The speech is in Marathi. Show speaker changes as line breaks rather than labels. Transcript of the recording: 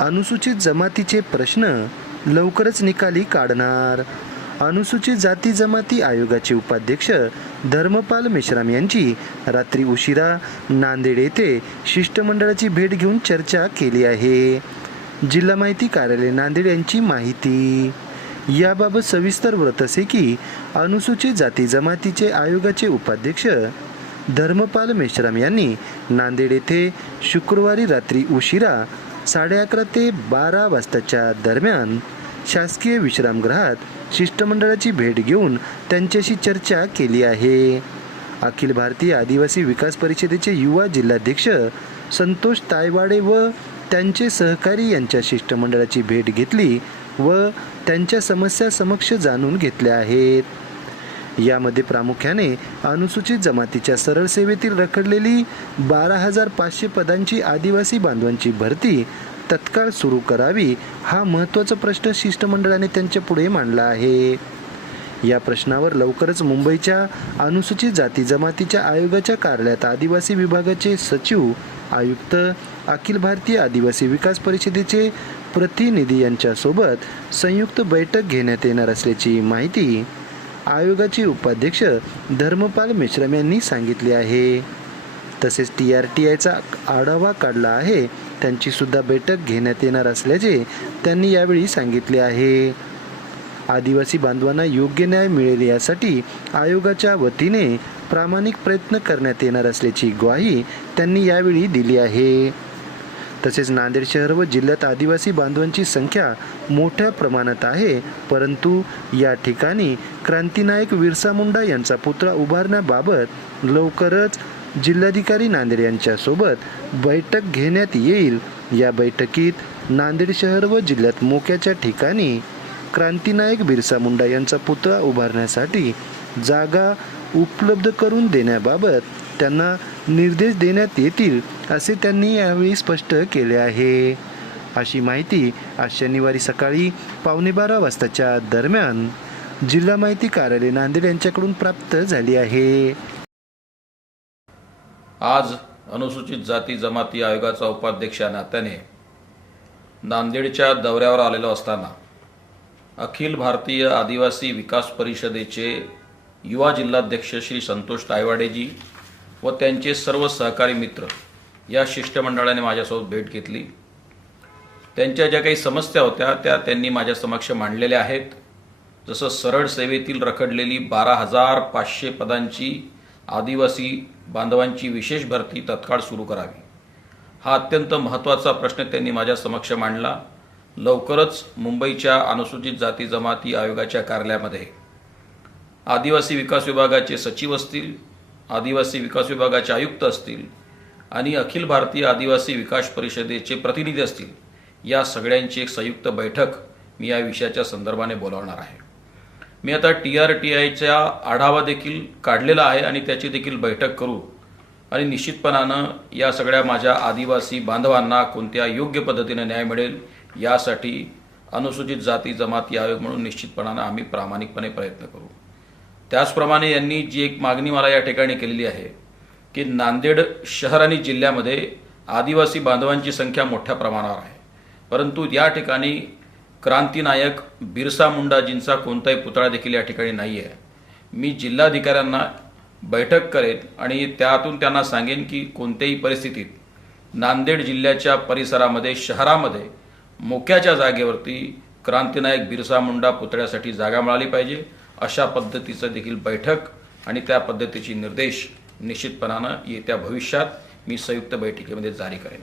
अनुसूचित जमातीचे प्रश्न लवकरच निकाली काढणार. अनुसूचित जाती जमाती आयोगाचे उपाध्यक्ष धर्मपाल मेश्राम यांची रात्री उशिरा नांदेड येथे शिष्टमंडळाची भेट घेऊन चर्चा केली आहे. जिल्हा माहिती कार्यालय नांदेड यांची माहिती. याबाबत सविस्तर व्रत असे की अनुसूचित जाती जमातीचे आयोगाचे उपाध्यक्ष धर्मपाल मेश्राम यांनी नांदेड येथे शुक्रवारी रात्री उशिरा साडे अकरा ते बारा वाजताच्या दरम्यान शासकीय विश्रामगृहात शिष्टमंडळाची भेट घेऊन त्यांच्याशी चर्चा केली आहे. अखिल भारतीय आदिवासी विकास परिषदेचे युवा जिल्हाध्यक्ष संतोष तायवाडे व त्यांचे सहकारी यांच्या शिष्टमंडळाची भेट घेतली व त्यांच्या समस्या समक्ष जाणून घेतल्या आहेत. यामध्ये प्रामुख्याने अनुसूचित जमातीच्या सरळ सेवेतील रखडलेली बारा हजार पाचशे पदांची आदिवासी बांधवांची भरती तत्काळ सुरू करावी हा महत्त्वाचा प्रश्न शिष्टमंडळाने त्यांच्या पुढे मांडला आहे. या प्रश्नावर लवकरच मुंबईच्या अनुसूचित जाती जमातीच्या आयोगाच्या कार्यालयात आदिवासी विभागाचे सचिव आयुक्त अखिल भारतीय आदिवासी विकास परिषदेचे प्रतिनिधी यांच्यासोबत संयुक्त बैठक घेण्यात येणार असल्याची माहिती आयोगाचे उपाध्यक्ष धर्मपाल मेश्रम यांनी सांगितले आहे. तसेच टी आर टी आयचा आढावा काढला आहे. त्यांची सुद्धा बैठक घेण्यात येणार असल्याचे त्यांनी यावेळी सांगितले आहे. आदिवासी बांधवांना योग्य न्याय मिळेल यासाठी आयोगाच्या वतीने प्रामाणिक प्रयत्न करण्यात येणार असल्याची ग्वाही त्यांनी यावेळी दिली आहे. तसेच नांदेड शहर व जिल्ह्यात आदिवासी बांधवांची संख्या मोठ्या प्रमाणात आहे. परंतु या ठिकाणी क्रांतिनायक विरसा मुंडा यांचा पुतळा उभारण्याबाबत लवकरच जिल्हाधिकारी नांदेड यांच्यासोबत बैठक घेण्यात येईल. या बैठकीत नांदेड शहर व जिल्ह्यात मोक्याच्या ठिकाणी क्रांतिनायक बिरसा मुंडा यांचा पुतळा उभारण्यासाठी जागा उपलब्ध करून देण्याबाबत त्यांना निर्देश देण्यात येतील असे त्यांनी यावेळी स्पष्ट केले आहे. अशी माहिती आज शनिवारी सकाळी पावणे बारा वाजताच्या दरम्यान जिल्हा माहिती कार्यालय नांदेड यांच्याकडून प्राप्त झाली आहे.
आज अनुसूचित जाती जमाती आयोगाचा उपाध्यक्ष या नात्याने नांदेडच्या दौऱ्यावर आलेलो असताना अखिल भारतीय आदिवासी विकास परिषदेचे युवा जिल्हाध्यक्ष श्री संतोष तायवाडेजी व त्यांचे सर्व सहकारी मित्र या शिष्टमंडळाने माझ्यासोबत भेट घेतली. त्यांच्या ज्या काही समस्या होत्या त्या त्यांनी माझ्या समक्ष मांडलेल्या आहेत. जसं सरळ सेवेतील रखडलेली बारा हजार पाचशे पदांची आदिवासी बांधवांची विशेष भरती तत्काळ सुरू करावी. हा अत्यंत महत्त्वाचा प्रश्न त्यांनी माझ्या समक्ष मांडला. लवकरच मुंबईच्या अनुसूचित जाती जमाती आयोगाच्या कार्यालयामध्ये. आदिवासी विकास विभागाचे सचिव असतील आदिवासी विकास विभागाचे आयुक्त असतील आणि अखिल भारतीय आदिवासी विकास परिषदेचे प्रतिनिधी असतील. या सगळ्यांची एक संयुक्त बैठक मी या विषयाच्या संदर्भाने बोलावणार आहे. मी आता टी आर टी आयचा आढावा देखील काढलेला आहे आणि त्याची देखील बैठक करू. आणि निश्चितपणानं या सगळ्या माझ्या आदिवासी बांधवांना कोणत्या योग्य पद्धतीने न्याय मिळेल यासाठी अनुसूचित जाती जमाती आयोग म्हणून निश्चितपणानं आम्ही प्रामाणिकपणे प्रयत्न करू. त्याचप्रमाणे यांनी जी एक मागणी मला या ठिकाणी केलेली आहे की नांदेड शहर आणि जिल्ह्यामध्ये आदिवासी बांधवांची संख्या मोठ्या प्रमाणावर आहे. परंतु या ठिकाणी क्रांतिनायक बिरसा मुंडाजींचा कोणताही पुतळा देखील या ठिकाणी नाही आहे मी जिल्हाधिकाऱ्यांना बैठक करेन आणि त्यातून त्यांना सांगेन की कोणत्याही परिस्थितीत नांदेड जिल्ह्याच्या परिसरामध्ये शहरामध्ये मोक्याच्या जागेवरती क्रांतिनायक बिरसा मुंडा पुतळ्यासाठी जागा मिळाली पाहिजे. अशा पद्धतीचं देखील बैठक आणि त्या पद्धतीचे निर्देश निश्चितपणानं येत्या भविष्यात मी संयुक्त बैठकीमध्ये जारी करेन.